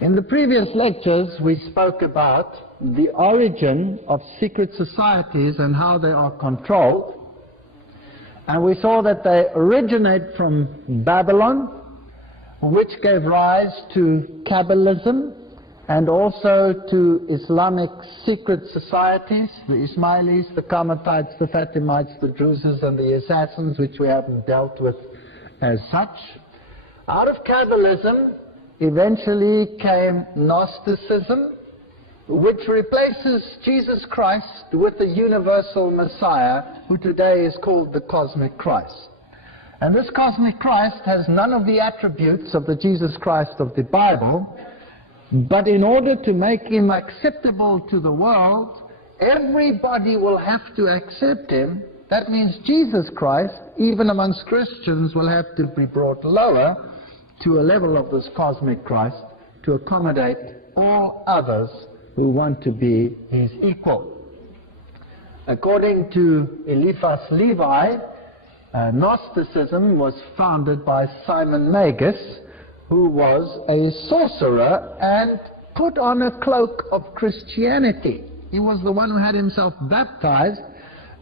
In the previous lectures, we spoke about the origin of secret societies and how they are controlled. And we saw that they originate from Babylon, which gave rise to Kabbalism and also to Islamic secret societies, the Ismailis, the Carmelites, the Fatimites, the Druzes, and the Assassins, which we haven't dealt with as such. Out of Kabbalism eventually came Gnosticism, which replaces Jesus Christ with the universal Messiah, who today is called the Cosmic Christ. And this Cosmic Christ has none of the attributes of the Jesus Christ of the Bible, but in order to make him acceptable to the world, everybody will have to accept him. That means Jesus Christ, even amongst Christians, will have to be brought lower to a level of this Cosmic Christ to accommodate all others who want to be his equal. According to Eliphas Levi, Gnosticism was founded by Simon Magus, who was a sorcerer and put on a cloak of Christianity. He was the one who had himself baptized,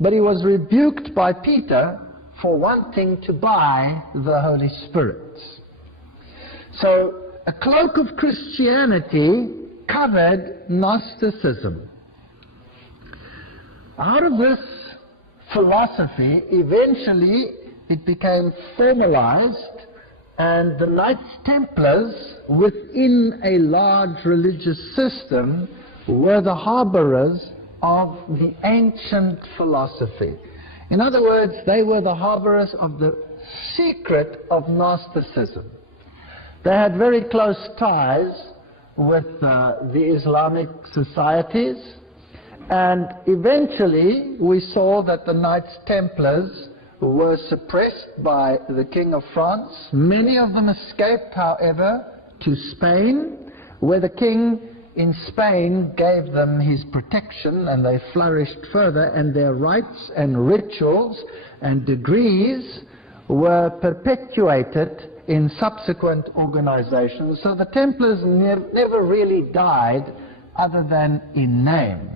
but he was rebuked by Peter for wanting to buy the Holy Spirit. So a cloak of Christianity covered Gnosticism. Out of this philosophy, eventually it became formalized, and the Knights Templars, within a large religious system, were the harborers of the ancient philosophy. In other words, they were the harborers of the secret of Gnosticism. They had very close ties with the Islamic societies, and eventually we saw that the Knights Templars were suppressed by the King of France. Many of them escaped, however, to Spain, where the king in Spain gave them his protection, and they flourished further, and their rites and rituals and degrees were perpetuated in subsequent organizations. So the Templars never really died other than in name.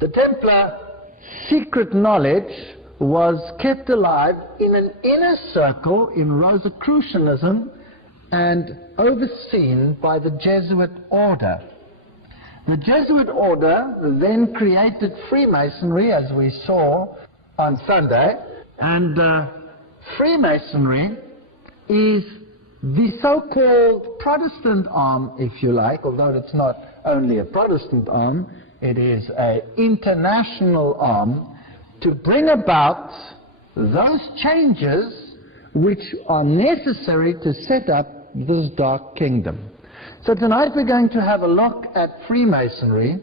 The Templar secret knowledge was kept alive in an inner circle in Rosicrucianism and overseen by the Jesuit order. The Jesuit order then created Freemasonry, as we saw on Sunday, and Freemasonry is the so-called Protestant arm, if you like, although it's not only a Protestant arm, it is an international arm to bring about those changes which are necessary to set up this dark kingdom. So tonight we're going to have a look at Freemasonry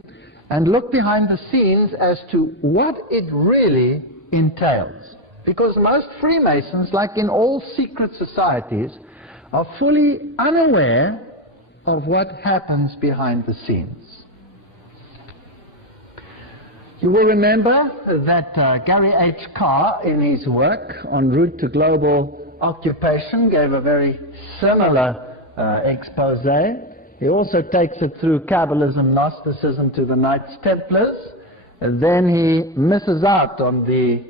and look behind the scenes as to what it really entails. Because most Freemasons, like in all secret societies, are fully unaware of what happens behind the scenes. You will remember that Gary H. Carr, in his work on Route to Global Occupation, gave a very similar expose. He also takes it through Kabbalism, Gnosticism to the Knights Templars, and then he misses out on the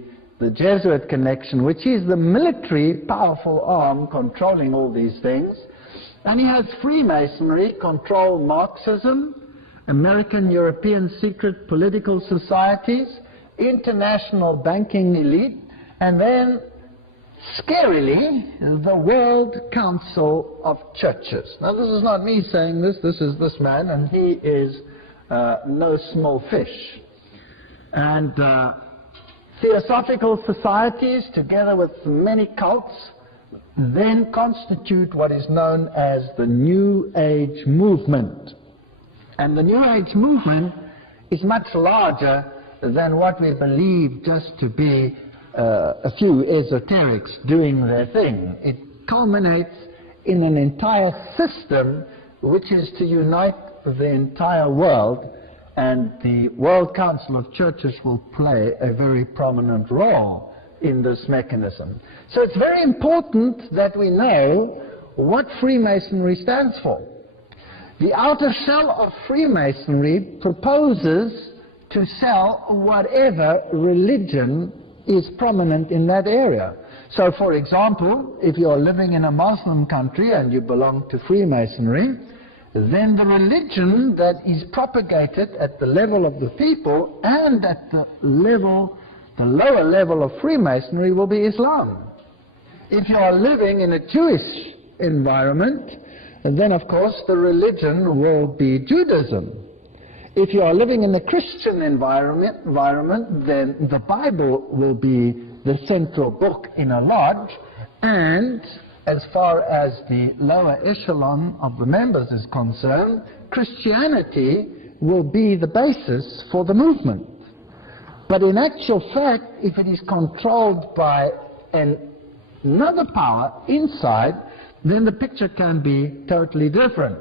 Jesuit connection, which is the military powerful arm controlling all these things. And he has Freemasonry control Marxism, American European secret political societies, international banking elite, and then, scarily, the World Council of Churches. Now, this is not me saying this is this man, and he is no small fish. And theosophical societies, together with many cults, then constitute what is known as the New Age movement. And the New Age movement is much larger than what we believe just to be a few esoterics doing their thing. It culminates in an entire system which is to unite the entire world, and the World Council of Churches will play a very prominent role in this mechanism. So it's very important that we know what Freemasonry stands for. The outer shell of Freemasonry proposes to sell whatever religion is prominent in that area. So, for example, if you're living in a Muslim country and you belong to Freemasonry, then the religion that is propagated at the level of the people and at the lower level of Freemasonry will be Islam. If you are living in a Jewish environment, then of course the religion will be Judaism. If you are living in a Christian environment, then the Bible will be the central book in a lodge, and as far as the lower echelon of the members is concerned, Christianity will be the basis for the movement. But in actual fact, if it is controlled by another power inside, then the picture can be totally different.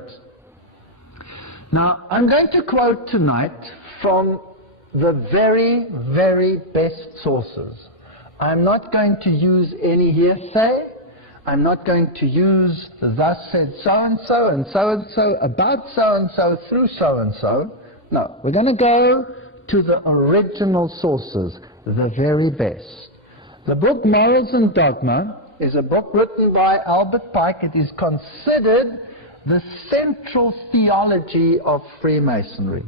Now, I'm going to quote tonight from the very, very best sources. I'm not going to use any hearsay. I'm not going to use thus said so-and-so and so-and-so about so-and-so through so-and-so. No, we're going to go to the original sources, the very best. The book Morals and Dogma is a book written by Albert Pike. It is considered the central theology of Freemasonry.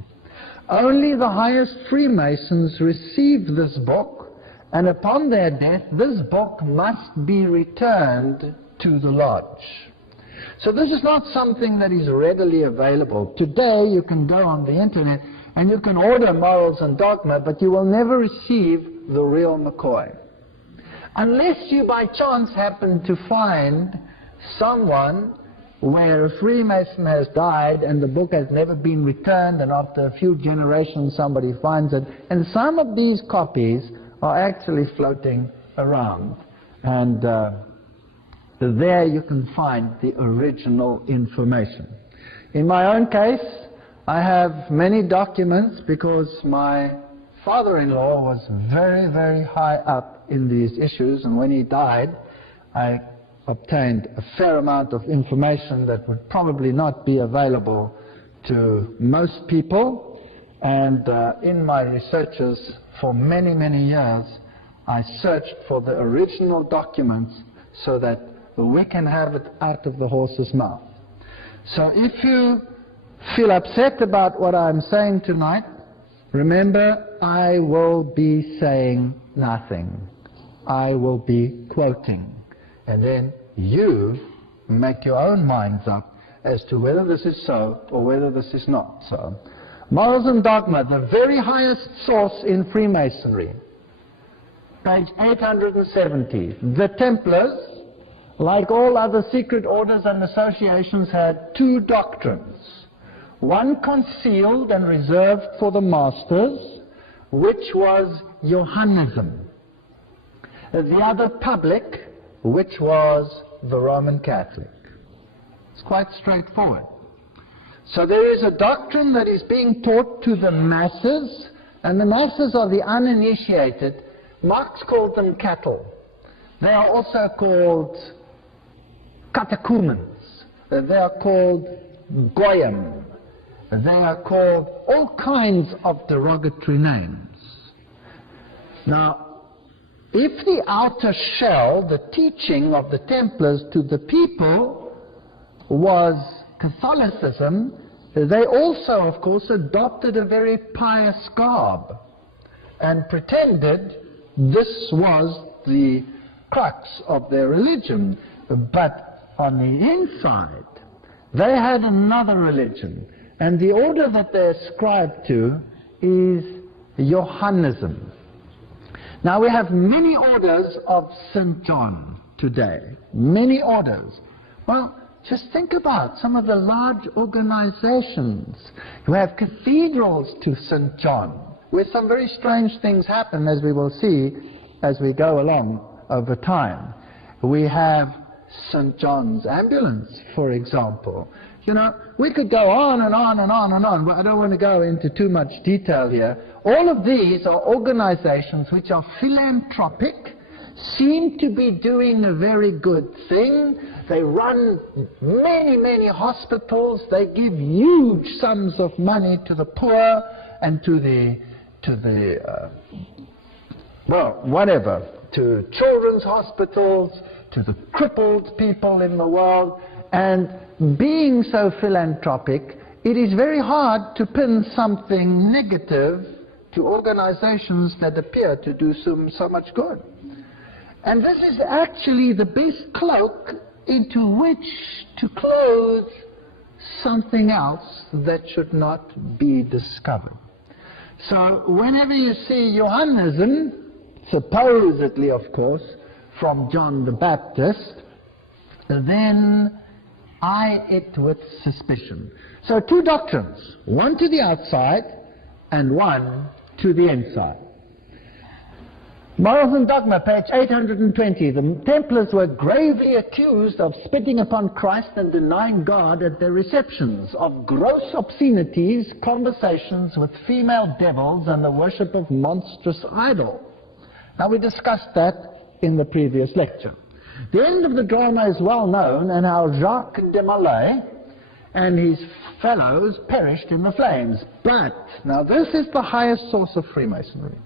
Only the highest Freemasons receive this book, and upon their death, this book must be returned to the lodge. So this is not something that is readily available. Today, you can go on the internet and you can order Morals and Dogma, but you will never receive the real McCoy. Unless you by chance happen to find someone where a Freemason has died and the book has never been returned, and after a few generations somebody finds it, and some of these copies are actually floating around, and there you can find the original information. In my own case, I have many documents because my father-in-law was very, very high up in these issues, and when he died, I obtained a fair amount of information that would probably not be available to most people. And in my researches for many, many years, I searched for the original documents so that we can have it out of the horse's mouth. So if you feel upset about what I'm saying tonight, remember, I will be saying nothing. I will be quoting. And then you make your own minds up as to whether this is so or whether this is not so. Morals and Dogma, the very highest source in Freemasonry. Page 870. The Templars, like all other secret orders and associations, had two doctrines. One concealed and reserved for the masters, which was Johannism. The other public, which was the Roman Catholic. It's quite straightforward. So there is a doctrine that is being taught to the masses, and the masses are the uninitiated. Marx called them cattle. They are also called catechumens. They are called goyim. They are called all kinds of derogatory names. Now, if the outer shell, the teaching of the Templars to the people, was Catholicism, they also, of course, adopted a very pious garb and pretended this was the crux of their religion. But on the inside, they had another religion, and the order that they ascribed to is Johannism. Now, we have many orders of St. John today, many orders. Well, just think about some of the large organizations who have cathedrals to St. John, where some very strange things happen, as we will see as we go along over time. We have St. John's Ambulance, for example. You know, we could go on and on and on and on, but I don't want to go into too much detail here. All of these are organizations which are philanthropic. seem to be doing a very good thing. They run many, many hospitals. They give huge sums of money to the poor and to the children's hospitals, to the crippled people in the world. And being so philanthropic, it is very hard to pin something negative to organizations that appear to do so much good. And this is actually the best cloak into which to clothe something else that should not be discovered. So whenever you see Johannism, supposedly of course from John the Baptist, then eye it with suspicion. So two doctrines, one to the outside and one to the inside. Morals and Dogma, page 820. The Templars were gravely accused of spitting upon Christ and denying God at their receptions, of gross obscenities, conversations with female devils, and the worship of monstrous idols. Now, we discussed that in the previous lecture. The end of the drama is well known, and how Jacques de Molay and his fellows perished in the flames. But, now this is the highest source of Freemasonry.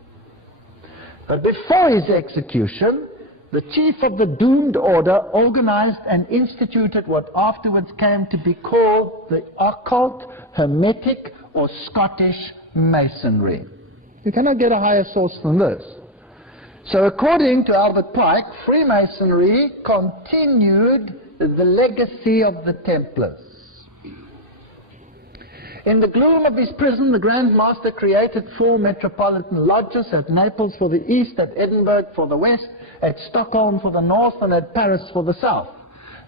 But before his execution, the chief of the doomed order organized and instituted what afterwards came to be called the occult, Hermetic, or Scottish Masonry. You cannot get a higher source than this. So according to Albert Pike, Freemasonry continued the legacy of the Templars. In the gloom of his prison, the Grand Master created 4 metropolitan lodges, at Naples for the east, at Edinburgh for the west, at Stockholm for the north, and at Paris for the south.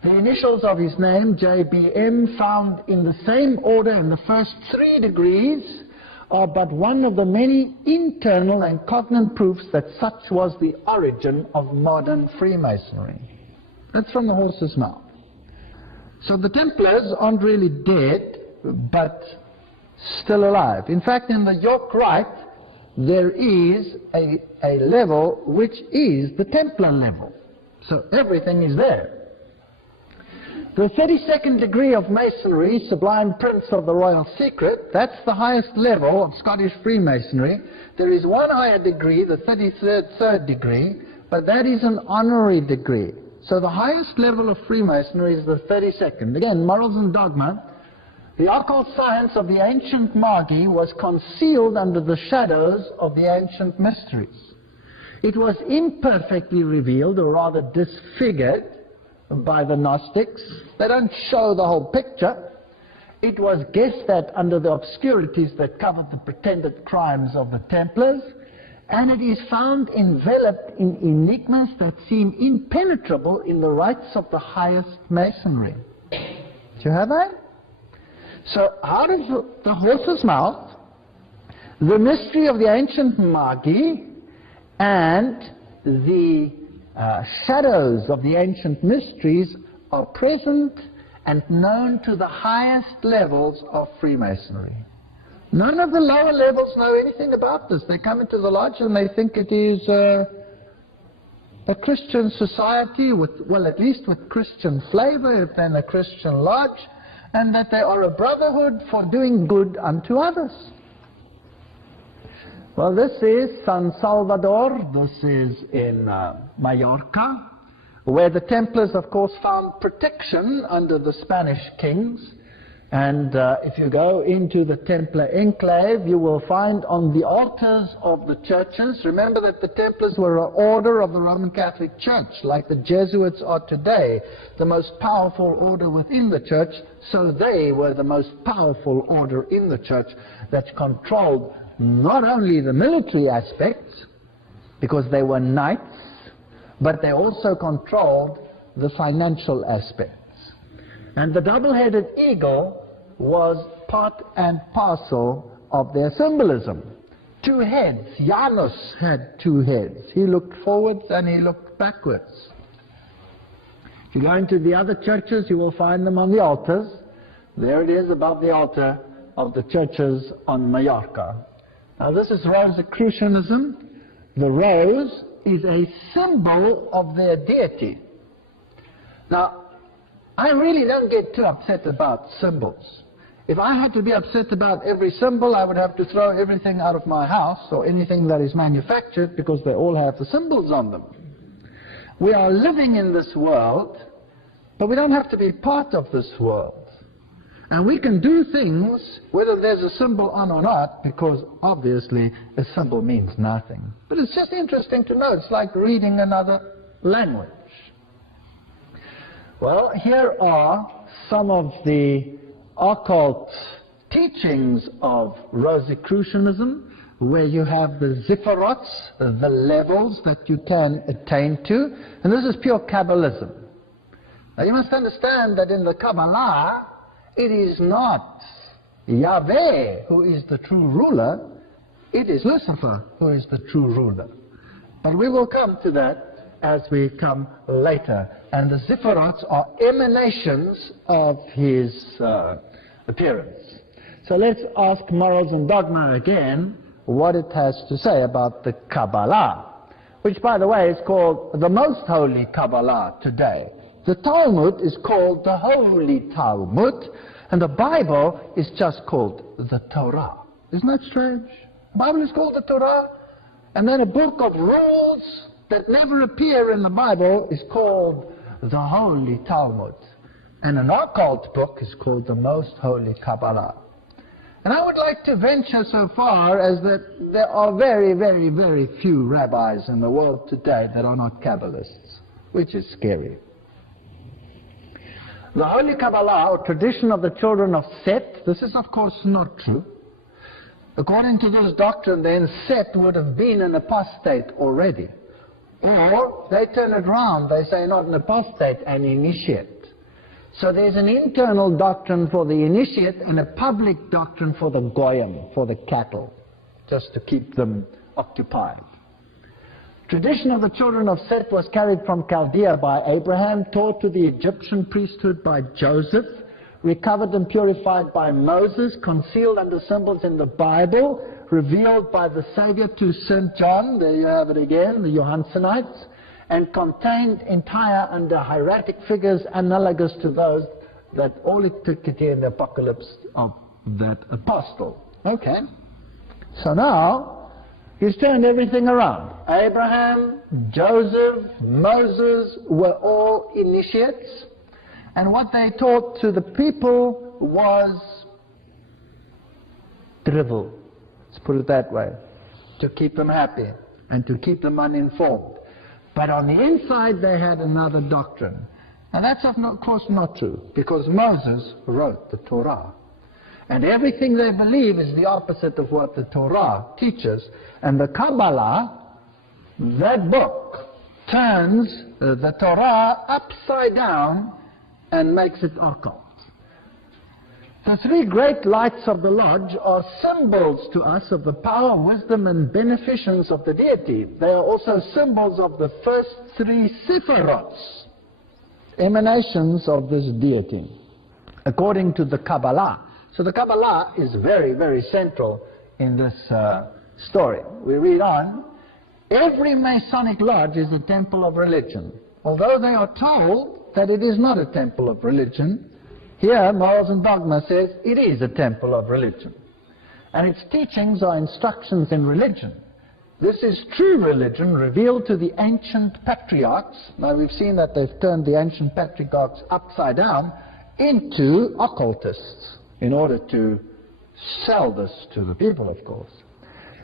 The initials of his name, JBM, found in the same order in the first 3 degrees, are but one of the many internal and cognate proofs that such was the origin of modern Freemasonry. That's from the horse's mouth. So the Templars aren't really dead, but still alive. In fact, in the York Rite, there is a level which is the Templar level. So everything is there. The 32nd degree of Masonry, Sublime Prince of the Royal Secret, that's the highest level of Scottish Freemasonry. There is one higher degree, the 33rd degree, but that is an honorary degree. So the highest level of Freemasonry is the 32nd. Again, Morals and Dogma. The occult science of the ancient Magi was concealed under the shadows of the ancient mysteries. It was imperfectly revealed, or rather disfigured, by the Gnostics. They don't show the whole picture. It was guessed at under the obscurities that covered the pretended crimes of the Templars, and it is found enveloped in enigmas that seem impenetrable in the rites of the highest Masonry. Do you have that? So out of the horse's mouth, the mystery of the ancient Magi and the shadows of the ancient mysteries are present and known to the highest levels of Freemasonry. None of the lower levels know anything about this. They come into the lodge and they think it is a Christian society with, well, at least with Christian flavor, if then a Christian lodge, and that they are a brotherhood for doing good unto others. Well, this is San Salvador. This is in Mallorca, where the Templars, of course, found protection under the Spanish kings. And if you go into the Templar enclave, you will find on the altars of the churches, remember that the Templars were an order of the Roman Catholic Church, like the Jesuits are today, the most powerful order within the church. So they were the most powerful order in the church that controlled not only the military aspects, because they were knights, but they also controlled the financial aspects. And the double-headed eagle was part and parcel of their symbolism. 2 heads. Janus had 2 heads. He looked forwards and he looked backwards. If you go into the other churches, you will find them on the altars. There it is above the altar of the churches on Mallorca. Now this is Rosicrucianism. The rose is a symbol of their deity. Now, I really don't get too upset about symbols. If I had to be upset about every symbol, I would have to throw everything out of my house or anything that is manufactured, because they all have the symbols on them. We are living in this world, but we don't have to be part of this world. And we can do things whether there's a symbol on or not, because obviously a symbol means nothing. But it's just interesting to know. It's like reading another language. Well, here are some of the occult teachings of Rosicrucianism, where you have the zipharots, the levels that you can attain to, and this is pure Kabbalism. Now you must understand that in the Kabbalah, it is not Yahweh who is the true ruler, it is Lucifer who is the true ruler. But we will come to that as we come later. And the zipharots are emanations of his appearance. So let's ask Morals and Dogma again what it has to say about the Kabbalah, which, by the way, is called the most holy Kabbalah today. The Talmud is called the Holy Talmud, and the Bible is just called the Torah. Isn't that strange? The Bible is called the Torah, and then a book of rules that never appear in the Bible is called the Holy Talmud. And an occult book is called the Most Holy Kabbalah. And I would like to venture so far as that there are very, very, very few rabbis in the world today that are not Kabbalists, which is scary. The Holy Kabbalah, or tradition of the children of Seth, this is of course not true. According to this doctrine, then Seth would have been an apostate already. Or they turn it around, they say not an apostate, an initiate. So there's an internal doctrine for the initiate and a public doctrine for the goyim, for the cattle, just to keep them occupied. Tradition of the children of Seth was carried from Chaldea by Abraham, taught to the Egyptian priesthood by Joseph, recovered and purified by Moses, concealed under symbols in the Bible, revealed by the Savior to St. John, there you have it again, the Johansonites, and contained entire under hieratic figures analogous to those that all antiquity in the apocalypse of that apostle. Okay, so now he's turned everything around. Abraham, Joseph, Moses were all initiates, and what they taught to the people was drivel. Let's put it that way, to keep them happy and to keep them uninformed. But on the inside they had another doctrine. And that's of course not true, because Moses wrote the Torah. And everything they believe is the opposite of what the Torah teaches. And the Kabbalah, that book, turns the Torah upside down and makes it occult. The three great lights of the lodge are symbols to us of the power, wisdom, and beneficence of the deity. They are also symbols of the first three sephirots, emanations of this deity, according to the Kabbalah. So the Kabbalah is very, very central in this story. We read on. Every Masonic lodge is a temple of religion, although they are told that it is not a temple of religion. Here, Morals and Dogma says it is a temple of religion. And its teachings are instructions in religion. This is true religion revealed to the ancient patriarchs. Now we've seen that they've turned the ancient patriarchs upside down into occultists in order to sell this to the people, of course,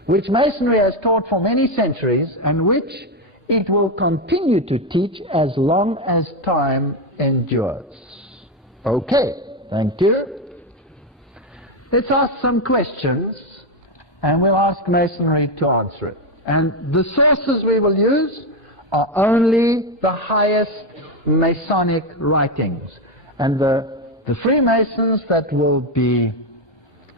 which Masonry has taught for many centuries and which it will continue to teach as long as time endures. Okay, thank you. Let's ask some questions, and we'll ask Masonry to answer it. And the sources we will use are only the highest Masonic writings. And the Freemasons that will be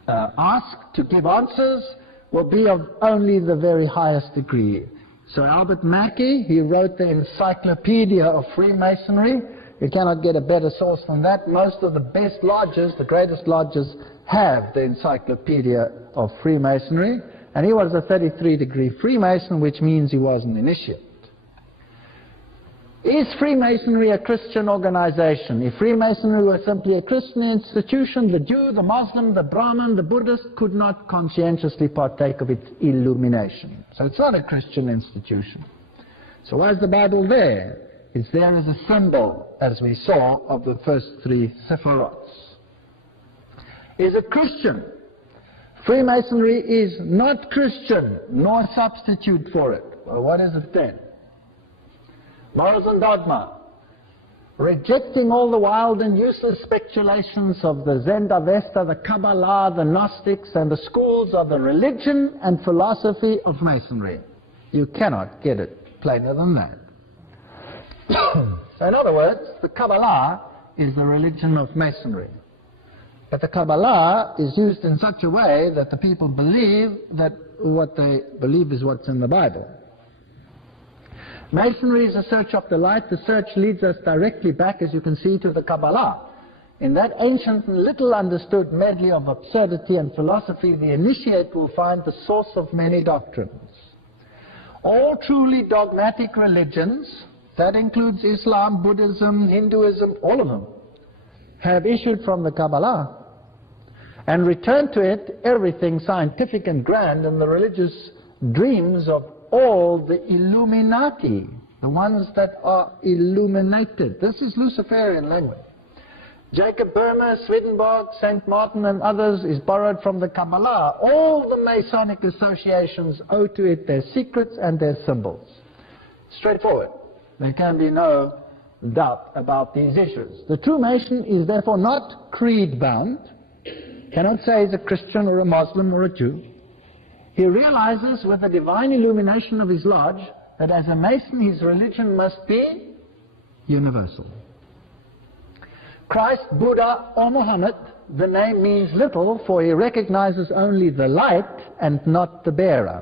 asked to give answers will be of only the very highest degree. So Albert Mackey, he wrote the Encyclopedia of Freemasonry. You cannot get a better source than that. Most of the best lodges, the greatest lodges, have the Encyclopedia of Freemasonry. And he was a 33-degree Freemason, which means he was an initiate. Is Freemasonry a Christian organization? If Freemasonry were simply a Christian institution, the Jew, the Muslim, the Brahmin, the Buddhist could not conscientiously partake of its illumination. So it's not a Christian institution. So why is the Bible there? It's there as a symbol, as we saw, of the first three sephirots. Is it Christian? Freemasonry is not Christian, nor a substitute for it. Well, what is it then? Morals and dogma. Rejecting all the wild and useless speculations of the Zend-Avesta, the Kabbalah, the Gnostics, and the schools of the religion and philosophy of Masonry. You cannot get it plainer than that. So in other words, the Kabbalah is the religion of Masonry. But the Kabbalah is used in such a way that the people believe that what they believe is what's in the Bible. Masonry is a search of the light. The search leads us directly back, as you can see, to the Kabbalah. In that ancient and little understood medley of absurdity and philosophy, the initiate will find the source of many doctrines. All truly dogmatic religions, that includes Islam, Buddhism, Hinduism, all of them, have issued from the Kabbalah and returned to it everything scientific and grand and the religious dreams of all the Illuminati, the ones that are illuminated. This is Luciferian language. Jacob Boehme, Swedenborg, St. Martin and others is borrowed from the Kabbalah. All the Masonic associations owe to it their secrets and their symbols. Straightforward. There can be no doubt about these issues. The true Mason is therefore not creed-bound, cannot say he's a Christian or a Muslim or a Jew. He realizes with the divine illumination of his lodge that as a Mason his religion must be universal. Christ, Buddha or Muhammad, the name means little, for he recognizes only the light and not the bearer.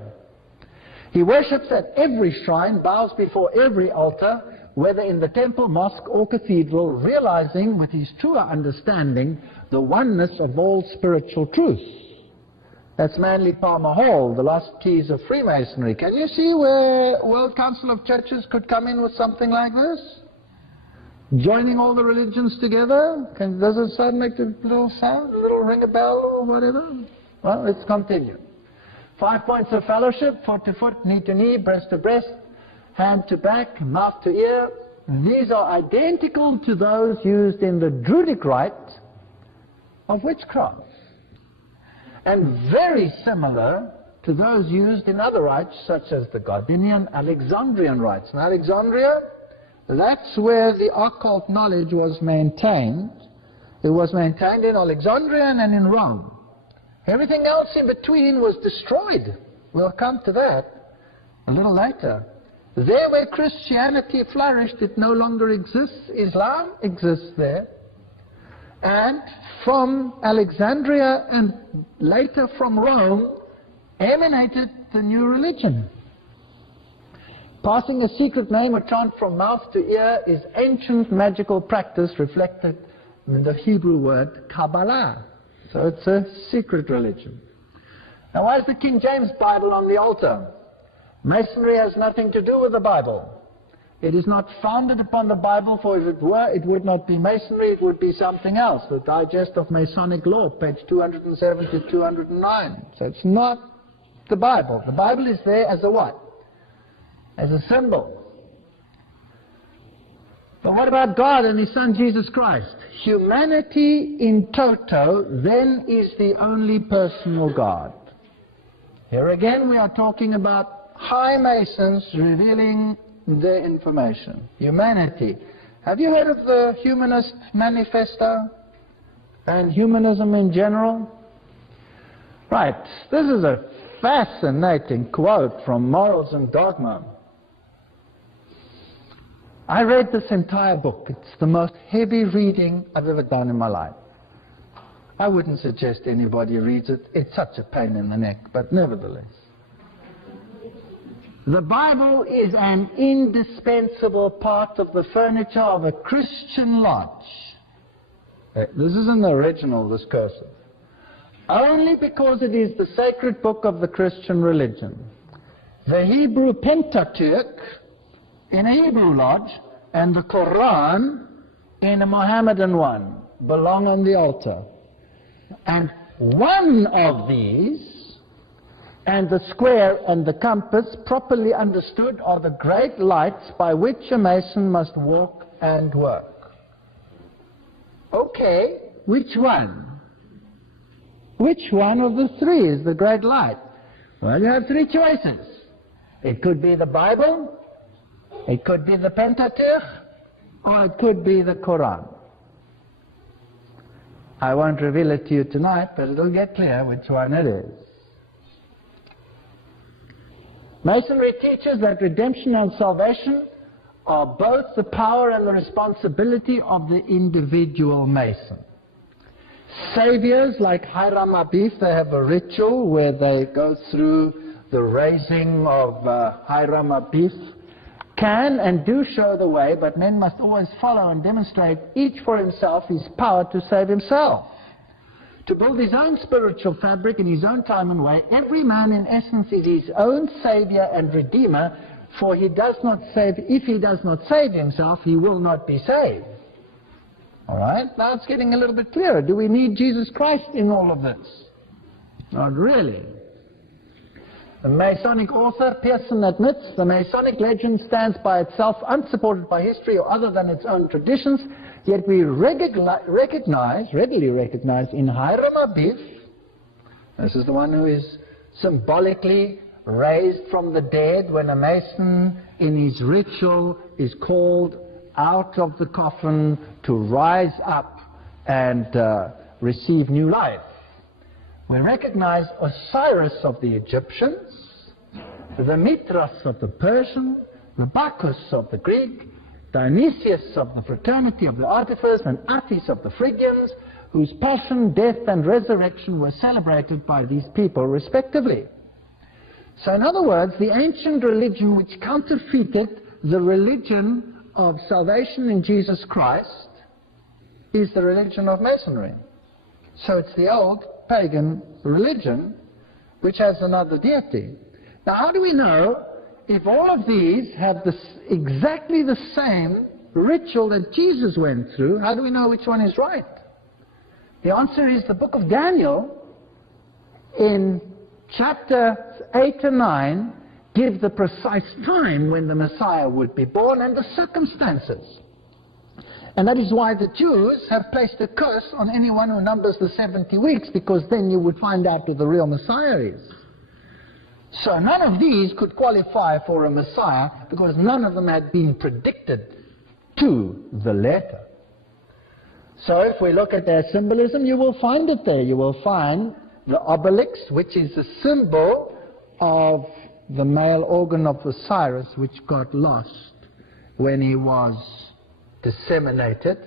He worships at every shrine, bows before every altar, whether in the temple, mosque or cathedral, realizing with his truer understanding the oneness of all spiritual truth. That's Manly Palmer Hall, the lost keys of Freemasonry. Can you see where World Council of Churches could come in with something like this? Joining all the religions together? Does it sound like a little sound, a little ring a bell or whatever? Well, let's continue. 5 points of fellowship: foot to foot, knee to knee, breast to breast, hand to back, mouth to ear. These are identical to those used in the Druidic rite of witchcraft, and very similar to those used in other rites such as the Gardinian Alexandrian rites. In Alexandria, that's where the occult knowledge was maintained. It was maintained in Alexandria and in Rome. Everything else in between was destroyed. We'll come to that a little later. There where Christianity flourished, it no longer exists. Islam exists there. And from Alexandria and later from Rome emanated the new religion. Passing a secret name or chant from mouth to ear is ancient magical practice reflected in the Hebrew word Kabbalah. So it's a secret religion. Now why is the King James Bible on the altar? Masonry has nothing to do with the Bible. It is not founded upon the Bible, for if it were, it would not be Masonry, it would be something else. The Digest of Masonic Law, page 207 to 209. So it's not the Bible. The Bible is there as a what? As a symbol. But what about God and His Son Jesus Christ? Humanity in toto then is the only personal God. Here again we are talking about high Masons revealing their information. Humanity. Have you heard of the Humanist Manifesto and humanism in general? Right. This is a fascinating quote from Morals and Dogma. I read this entire book. It's the most heavy reading I've ever done in my life. I wouldn't suggest anybody reads it. It's such a pain in the neck, but nevertheless. The Bible is an indispensable part of the furniture of a Christian lodge. This isn't the original, this cursive. Only because it is the sacred book of the Christian religion. The Hebrew Pentateuch in a Hebrew lodge and the Quran in a Mohammedan one belong on the altar. And one of these, and the square and the compass, properly understood, are the great lights by which a Mason must walk and work. Okay, which one? Which one of the three is the great light? Well, you have three choices. It could be the Bible, it could be the Pentateuch, or it could be the Quran. I won't reveal it to you tonight, but it'll get clear which one it is. Masonry teaches that redemption and salvation are both the power and the responsibility of the individual Mason. Saviors like Hiram Abif, they have a ritual where they go through the raising of Hiram Abif, can and do show the way, but men must always follow and demonstrate each for himself his power to save himself. To build his own spiritual fabric in his own time and way, every man in essence is his own Savior and Redeemer, for if he does not save himself, he will not be saved. All right, now it's getting a little bit clearer. Do we need Jesus Christ in all of this? Not really. The Masonic author Pearson admits the Masonic legend stands by itself, unsupported by history or other than its own traditions, yet we readily recognize in Hiram Abif, this is the one who is symbolically raised from the dead when a Mason in his ritual is called out of the coffin to rise up and receive new life. We recognize Osiris of the Egyptians, the Mithras of the Persian, the Bacchus of the Greek, Dionysius of the fraternity of the Artificers, and Attis of the Phrygians, whose passion, death, and resurrection were celebrated by these people respectively. So in other words, the ancient religion which counterfeited the religion of salvation in Jesus Christ is the religion of Masonry. So it's the old pagan religion which has another deity. Now how do we know if all of these have exactly the same ritual that Jesus went through? How do we know which one is right? The answer is the book of Daniel in chapter 8 and 9 give the precise time when the Messiah would be born and the circumstances. And that is why the Jews have placed a curse on anyone who numbers the 70 weeks, because then you would find out who the real Messiah is. So none of these could qualify for a Messiah because none of them had been predicted to the letter. So if we look at their symbolism, you will find it there. You will find the obelix, which is a symbol of the male organ of Osiris, which got lost when he was disseminated,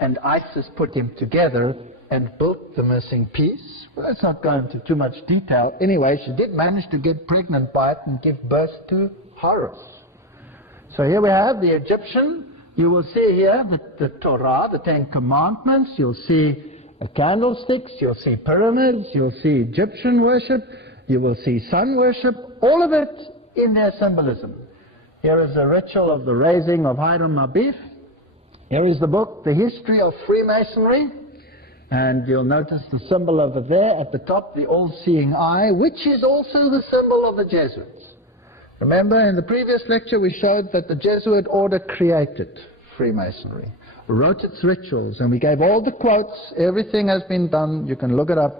and Isis put him together and built the missing piece. Well, let's not go into too much detail. Anyway, she did manage to get pregnant by it and give birth to Horus. So here we have the Egyptian. You will see here the Torah, the Ten Commandments. You'll see candlesticks. You'll see pyramids. You'll see Egyptian worship. You will see sun worship. All of it in their symbolism. Here is a ritual of the raising of Hiram Abif. Here is the book, The History of Freemasonry. And you'll notice the symbol over there at the top, the all-seeing eye, which is also the symbol of the Jesuits. Remember, in the previous lecture we showed that the Jesuit order created Freemasonry, wrote its rituals, and we gave all the quotes. Everything has been done. You can look it up.